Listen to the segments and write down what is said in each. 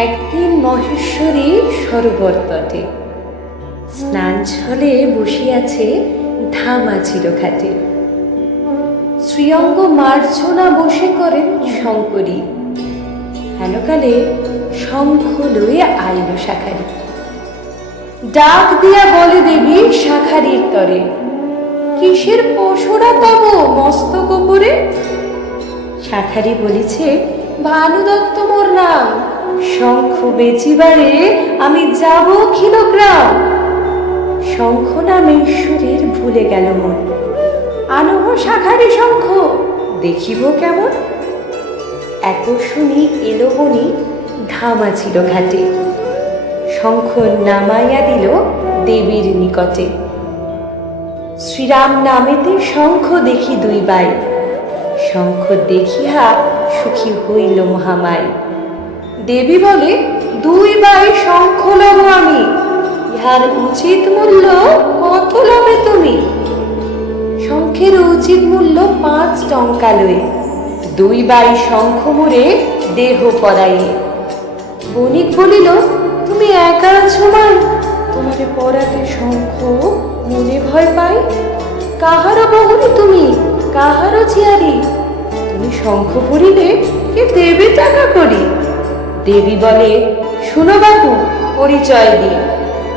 একদিন মহেশ্বরী সরোবর তটে স্নান ছলে বসিয়াছে ধামা চিরঘাটে। শ্রীঅঙ্গ মার্জনা বসে করেন শঙ্করী। হেনকালে শঙ্খ লয়ে আইল শাঁখারি। ডাক দিয়া বলে দেবী শাঁখারির তরে, কিসের পশরা তব মস্তক ওপরে? শাঁখারি বলিছে, ভানু দত্ত মোর নাম, শঙ্খ বেচিবারে আমি যাব কিলোগ্রাম। শঙ্খ নামে ঈশ্বরের ভুলে গেল মন, আনহ শাঁখারি শঙ্খ দেখিব কেমন। এত শুনি এলো বনি ধামা ছিল ঘাটে, শঙ্খ নামাইয়া দিল দেবীর নিকটে। শ্রীরাম নামেতে শঙ্খ দেখি দুই বাই, শঙ্খ দেখিয়া সুখী হইল মহামাই। দেবী বলে, দুই বাই শঙ্খ লব আমি, ইহার উচিত মূল্য কত লবে তুমি? শঙ্খের উচিত মূল্য 5 টঙ্কা লয়ে, দুই বাই শঙ্খ মোরে দেহ পরাইয়ে। বণিক বলিল, তুমি একা আছো মাই, তোমারে পরাতে শঙ্খ মনে ভয় পাই। কাহারও বহুরি তুমি, কাহারও ঝিয়ারি, তুমি শঙ্খ পরিলে কে দেবে টাকা করি? দেবী বলে, শুনো বাবু পরিচয় দি,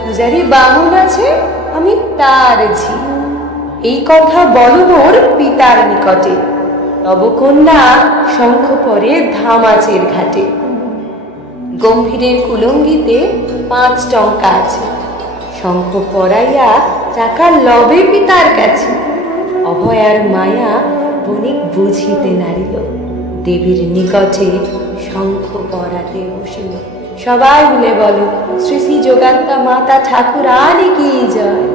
পূজারি বামুন আছে আমি তার ঝি। এই কথা বলো মোর পিতার নিকটে, তব কন্যা শঙ্খ পরে ধামাচের ঘাটে। গম্ভীরের কুলঙ্গিতে 5 টঙ্কা আছে, শঙ্খ পরাইয়া টাকা লবে পিতার কাছে। অভয়ার মায়া বণিক বুঝিতে নারিল, দেবীর নিকটে শঙ্খ পরাতে বসিল। সবাই মিলে বলো, শ্রী শ্রী যোগাত্মা মাতা ঠাকুরানী কি জয়।